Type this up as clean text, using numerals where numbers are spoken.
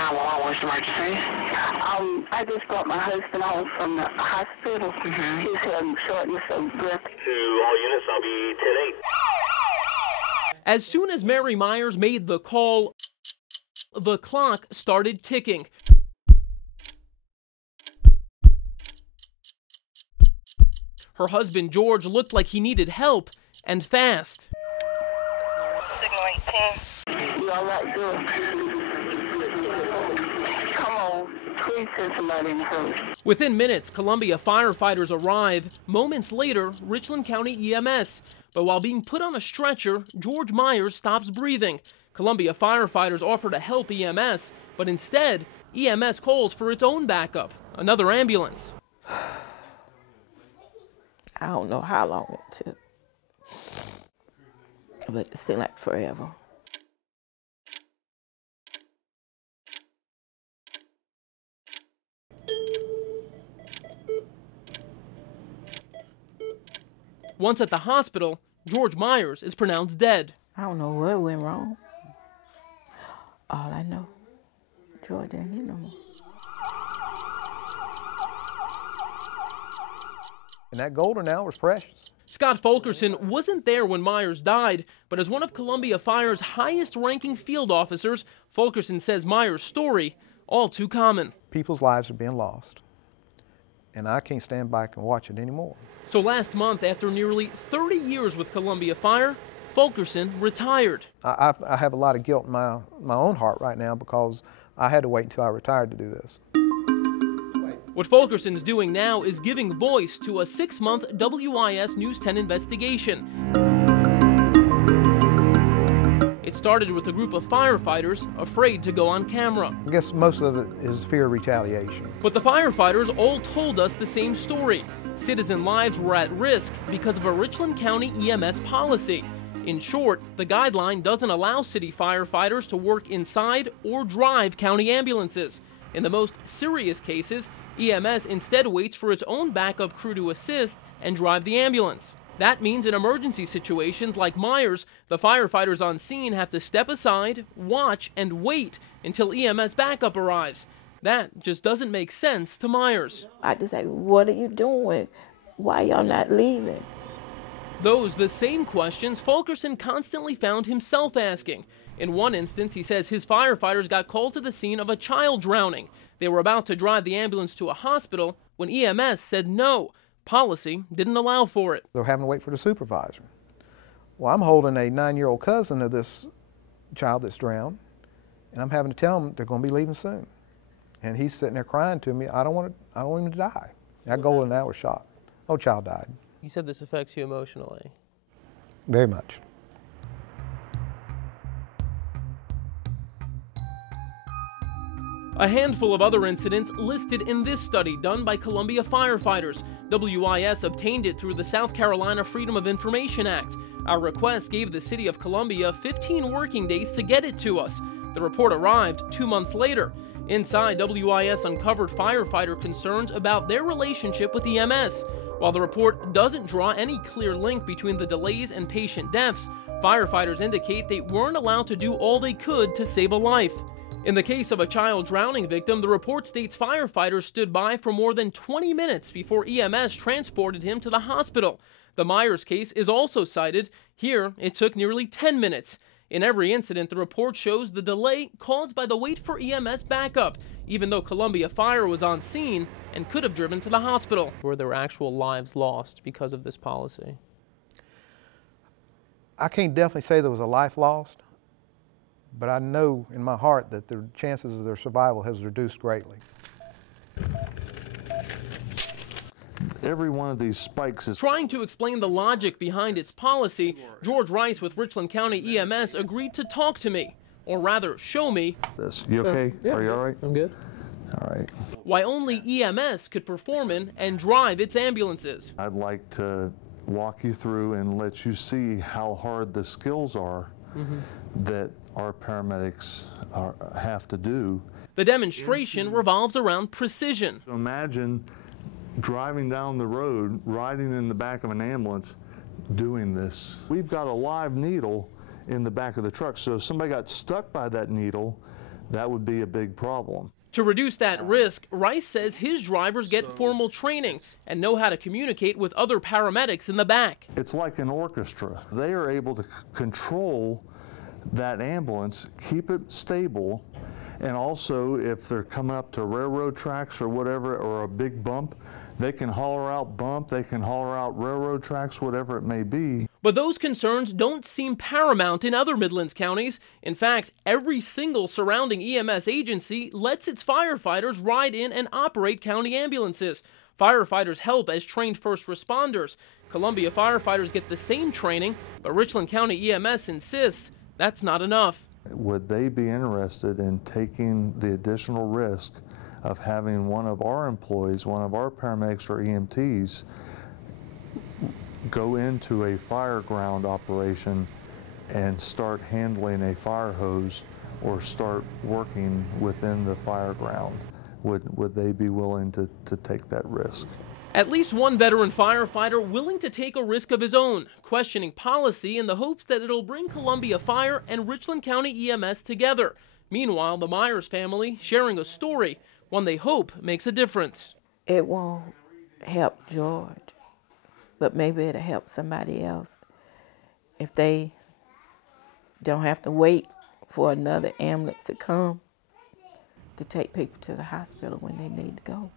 911, what's the emergency? I just brought my husband home from the hospital. He's having shortness of breath. To all units, I'll be 10-8. As soon as Mary Myers made the call, the clock started ticking. Her husband, George, looked like he needed help, and fast. Signal 18. You all right, George? Come on, please send somebody in the hurry. Within minutes, Columbia firefighters arrive. Moments later, Richland County EMS. But while being put on a stretcher, George Myers stops breathing. Columbia firefighters offer to help EMS, but instead, EMS calls for its own backup, another ambulance. I don't know how long it took, but it seemed like forever. Once at the hospital, George Myers is pronounced dead. I don't know what went wrong. All I know, George ain't here no more. And that golden hour was precious. Scott Fulkerson wasn't there when Myers died, but as one of Columbia Fire's highest-ranking field officers, Fulkerson says Myers' story all too common. People's lives are being lost, and I can't stand back and watch it anymore. So last month, after nearly 30 years with Columbia Fire, Fulkerson retired. I have a lot of guilt in my own heart right now because I had to wait until I retired to do this. What Fulkerson's doing now is giving voice to a 6-month WIS News 10 investigation. It started with a group of firefighters afraid to go on camera. I guess most of it is fear of retaliation. But the firefighters all told us the same story. Citizen lives were at risk because of a Richland County EMS policy. In short, the guideline doesn't allow city firefighters to work inside or drive county ambulances. In the most serious cases, EMS instead waits for its own backup crew to assist and drive the ambulance. That means in emergency situations like Myers, the firefighters on scene have to step aside, watch, and wait until EMS backup arrives. That just doesn't make sense to Myers. I just said, what are you doing? Why y'all not leaving? Those the same questions Fulkerson constantly found himself asking. In one instance, he says his firefighters got called to the scene of a child drowning. They were about to drive the ambulance to a hospital when EMS said no. Policy didn't allow for it. They're having to wait for the supervisor. Well, I'm holding a 9-year-old cousin of this child that's drowned, and I'm having to tell him they're going to be leaving soon. And he's sitting there crying to me, I don't want him to die. That golden hour was shot. No child died. You said this affects you emotionally. Very much. A handful of other incidents listed in this study done by Columbia firefighters. WIS obtained it through the South Carolina Freedom of Information Act. Our request gave the city of Columbia 15 working days to get it to us. The report arrived 2 months later. Inside, WIS uncovered firefighter concerns about their relationship with EMS. While the report doesn't draw any clear link between the delays and patient deaths, firefighters indicate they weren't allowed to do all they could to save a life. In the case of a child drowning victim, the report states firefighters stood by for more than 20 minutes before EMS transported him to the hospital. The Myers case is also cited. Here, it took nearly 10 minutes. In every incident, the report shows the delay caused by the wait for EMS backup, even though Columbia Fire was on scene and could have driven to the hospital. Were there actual lives lost because of this policy? I can't definitely say there was a life lost, but I know in my heart that the chances of their survival has reduced greatly. Every one of these spikes is... Trying to explain the logic behind its policy, George Rice with Richland County EMS agreed to talk to me, or rather show me. You okay? Yeah, are you all right? I'm good. All right. Why only EMS could perform in and drive its ambulances. I'd like to walk you through and let you see how hard the skills are that our paramedics have to do. The demonstration revolves around precision. So imagine driving down the road, riding in the back of an ambulance, doing this. We've got a live needle in the back of the truck, so if somebody got stuck by that needle, that would be a big problem. To reduce that risk, Rice says his drivers get formal training and know how to communicate with other paramedics in the back. It's like an orchestra. They are able to control that ambulance, keep it stable, and also if they're coming up to railroad tracks or whatever, or a big bump, they can holler out bump, they can holler out railroad tracks, whatever it may be. But those concerns don't seem paramount in other Midlands counties. In fact, every single surrounding EMS agency lets its firefighters ride in and operate county ambulances. Firefighters help as trained first responders. Columbia firefighters get the same training, but Richland County EMS insists that's not enough. Would they be interested in taking the additional risk of having one of our employees, one of our paramedics or EMTs, go into a fire ground operation and start handling a fire hose or start working within the fire ground? Would they be willing to take that risk? At least one veteran firefighter willing to take a risk of his own, questioning policy in the hopes that it'll bring Columbia Fire and Richland County EMS together. Meanwhile, the Myers family sharing a story, one they hope makes a difference. It won't help George, but maybe it'll help somebody else if they don't have to wait for another ambulance to come to take people to the hospital when they need to go.